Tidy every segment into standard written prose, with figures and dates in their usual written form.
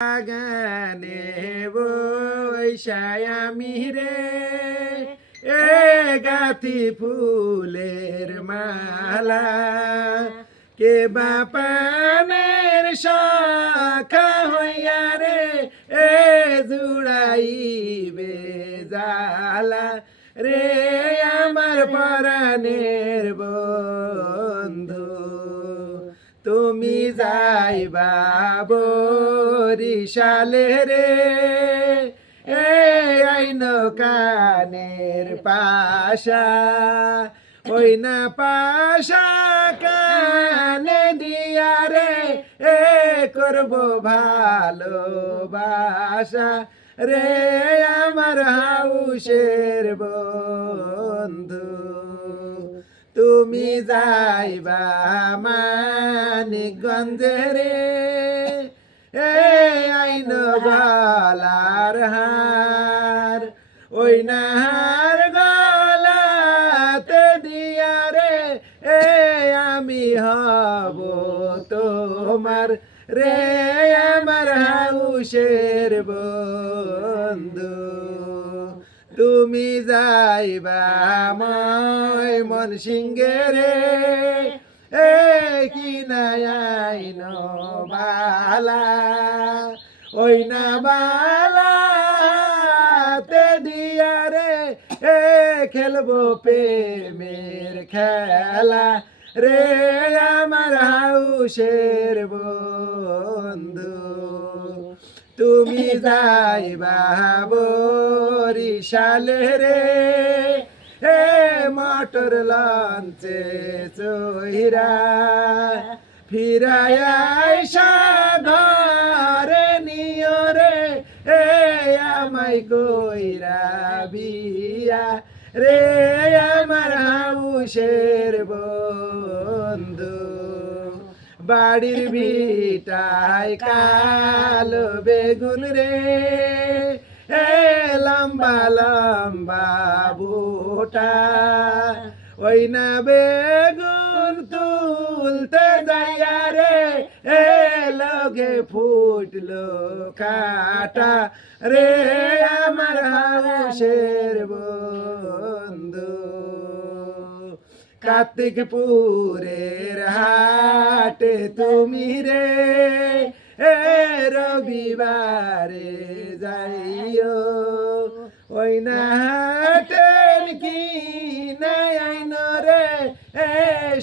বাগানে বৈশায় আমি রে গাথি ফুলের মালা কে বাপানের শাখা হইয়া রে জুড়াইবে জালা রে আমার পরাণের বন্ধু তুমি যাইবা বরিশালে রে আইন কানের পাশা ওই না পাশা কানে দিয়া রে করব ভালোবাসা রে আমার হাউসের বন্ধু তুমি যাইবা মানিকগঞ্জে রে আইন গলার হার ওই নাহার গলাতে দিয়া রে আমি হব তোমার রে আমার হাউসের বন্ধু তুমি যাইবা মন সিংহে রে কি নাইন বালা ওই না বালা তে দিয়া রে খেলবো প্রেমের খেলা রে আমার হাউসের বন্ধু তুমি যাইবা বরিশালে রে মটর লঞ্চে চইরা ফিরায় ঘরে নিও রে আমায় কইরা বিয়া রে আমার হাউসের বন্ধু বাড়ির ভিটায় কালো বেগুন রে লম্বা লম্বা বুটা ওই না বেগুন তুলতে যাইয়া রে লগে ফুটলো কাটা রে আমার হাউসের বন্ধু কার্তিকপুরের হাটে তুমি রে রবিবারে যাইও ওই না হাটেন কি নাইন রে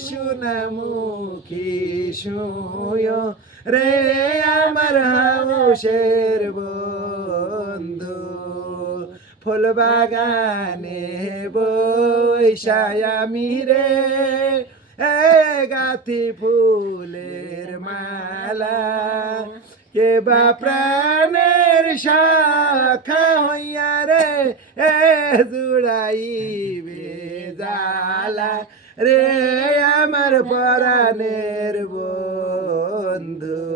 সুনামুখী শুয় রে আমার হাউসের বন্ধু ফুল বাগানে বৈশায় আমি রে গাথি ফুলের মালা কে বা প্রাণের শাখা হইয়া রে জুড়াইবে জালা রে আমার পরাণের বন্ধু।